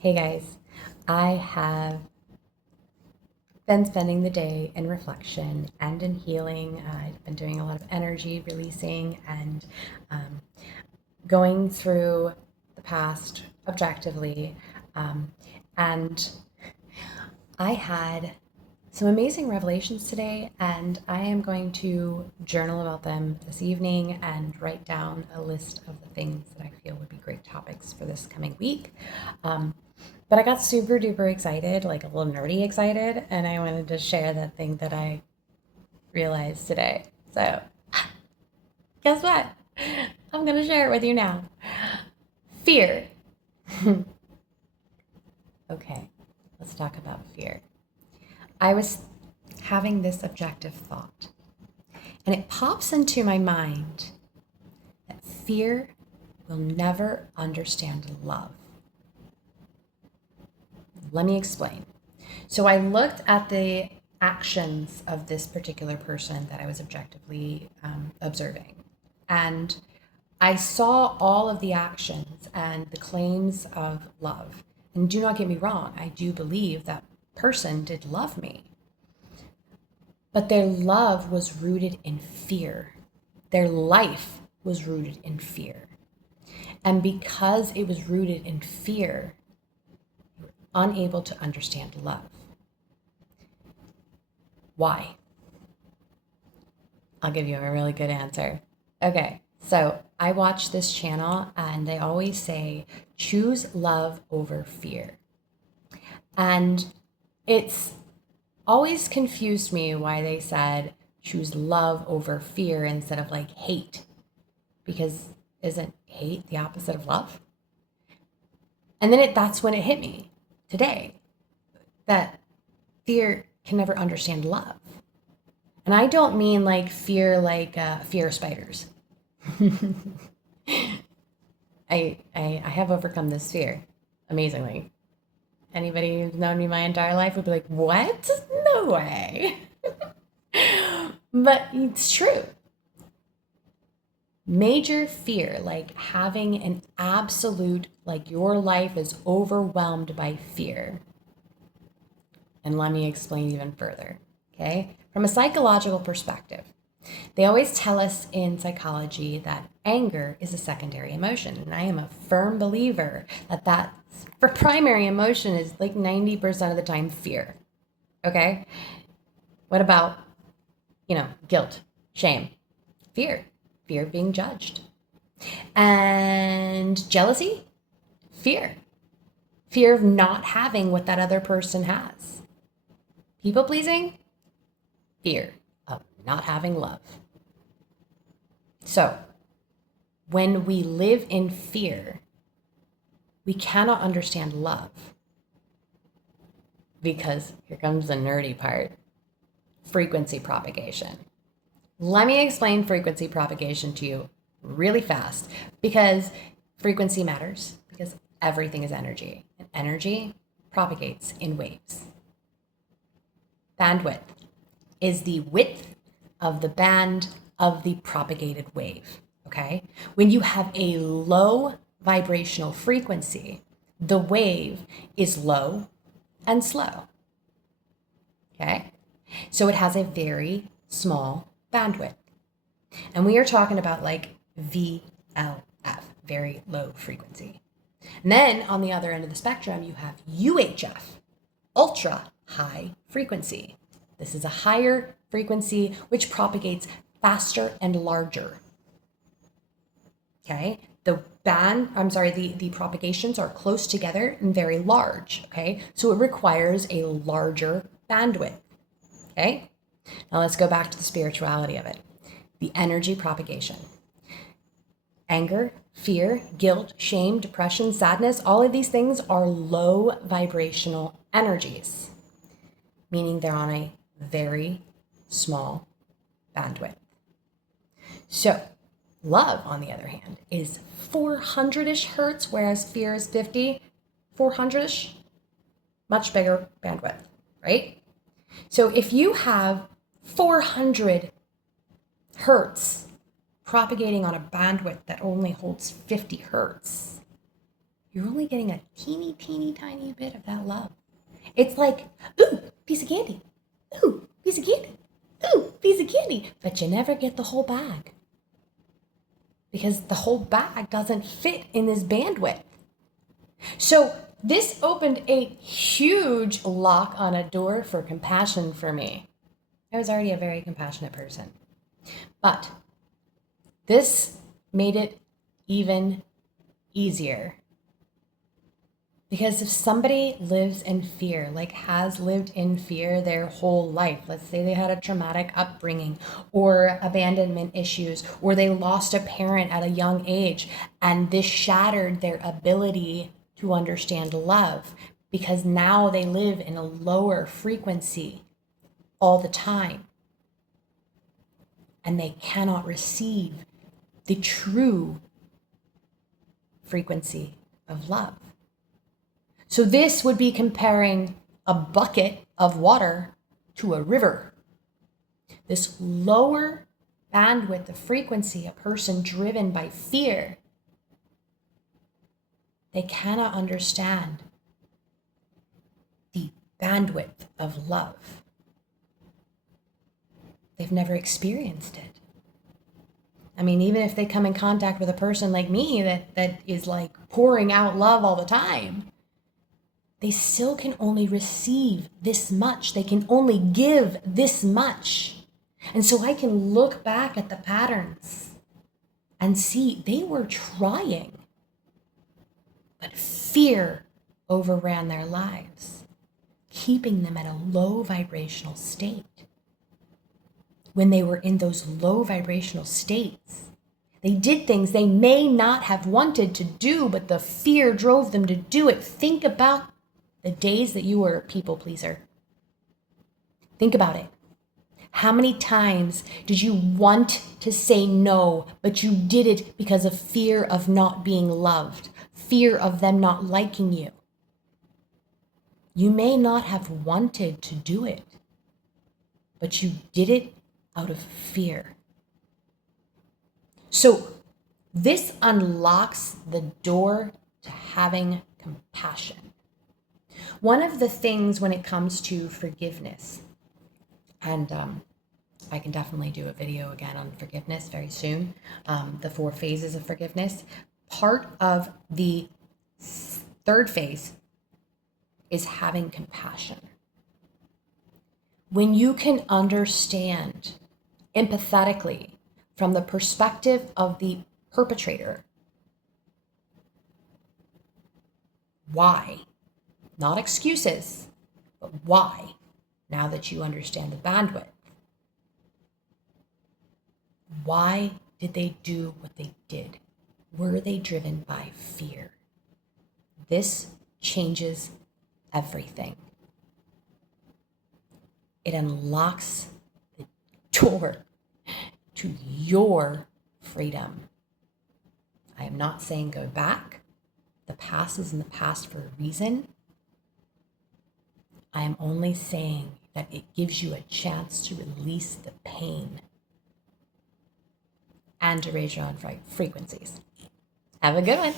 Hey guys, I have been spending the day in reflection and in healing. I've been doing a lot of energy releasing and um, going through the past objectively. Um, and I had some amazing revelations today, and I am going to journal about them this evening and write down a list of the things that I feel would be great topics for this coming week. Um, but I got super duper excited, like a little nerdy excited, and I wanted to share that thing that I realized today. So, guess what? I'm going to share it with you now. Fear. Okay, let's talk about fear. I was having this objective thought, and it pops into my mind that fear will never understand love. Let me explain. So I looked at the actions of this particular person that I was objectively observing. And I saw all of the actions and the claims of love. And do not get me wrong, I do believe that person did love me. But their love was rooted in fear. Their life was rooted in fear. And because it was rooted in fear, they were unable to understand love. Why? I'll give you a really good answer. Okay, so I watch this channel and they always say, choose love over fear. And it's always confused me why they said choose love over fear instead of like hate. Because isn't hate the opposite of love? And then that's when it hit me today that fear can never understand love. And I don't mean like fear of spiders. I have overcome this fear amazingly. Anybody who's known me my entire life would be like, what? No way. But it's true. Major fear, like having an absolute, like your life is overwhelmed by fear. And let me explain even further, okay? From a psychological perspective, they always tell us in psychology that anger is a secondary emotion. And I am a firm believer that for primary emotion is like 90% of the time fear, okay? What about, guilt, shame, fear of being judged, and jealousy, fear of not having what that other person has. People pleasing, fear of not having love. So, when we live in fear, we cannot understand love. Because here comes the nerdy part, frequency propagation. Let me explain frequency propagation to you really fast because frequency matters because everything is energy and energy propagates in waves. Bandwidth is the width of the band of the propagated wave, okay? When you have a low vibrational frequency, the wave is low and slow, okay? So it has a very small bandwidth. And we are talking about like VLF, very low frequency. And then on the other end of the spectrum, you have UHF, ultra high frequency. This is a higher frequency which propagates faster and larger. Okay? The propagations are close together and very large. Okay? So it requires a larger bandwidth. Okay? Now let's go back to the spirituality of it. The energy propagation. Anger, fear, guilt, shame, depression, sadness, all of these things are low vibrational energies, meaning they're on a very small bandwidth. So, love, on the other hand, is 400-ish hertz, whereas fear is 50, 400-ish, much bigger bandwidth, right? So if you have 400 hertz propagating on a bandwidth that only holds 50 hertz, you're only getting a teeny, teeny, tiny bit of that love. It's like, ooh, piece of candy. Ooh, piece of candy. Ooh, piece of candy. But you never get the whole bag. Because the whole bag doesn't fit in this bandwidth. So this opened a huge lock on a door for compassion for me. I was already a very compassionate person. But this made it even easier. Because if somebody lives in fear, like has lived in fear their whole life, let's say they had a traumatic upbringing or abandonment issues, or they lost a parent at a young age, and this shattered their ability to understand love because now they live in a lower frequency all the time. And they cannot receive the true frequency of love. So this would be comparing a bucket of water to a river. This lower bandwidth of frequency, a person driven by fear, they cannot understand the bandwidth of love. They've never experienced it. I mean, even if they come in contact with a person like me that is like pouring out love all the time, they still can only receive this much. They can only give this much. And so I can look back at the patterns and see they were trying, but fear overran their lives, keeping them at a low vibrational state. When they were in those low vibrational states, they did things they may not have wanted to do, but the fear drove them to do it. Think about the days that you were a people pleaser. Think about it. How many times did you want to say no, but you did it because of fear of not being loved, fear of them not liking you? You may not have wanted to do it, but you did it out of fear. So this unlocks the door to having compassion. One of the things when it comes to forgiveness, and I can definitely do a video again on forgiveness very soon, the 4 phases of forgiveness. Part of the 3rd phase is having compassion. When you can understand empathetically from the perspective of the perpetrator, why? Not excuses, but why? Now that you understand the bandwidth. Why did they do what they did? Were they driven by fear? This changes everything. It unlocks the door to your freedom. I am not saying go back. The past is in the past for a reason. I am only saying that it gives you a chance to release the pain and to raise your own frequencies. Have a good one.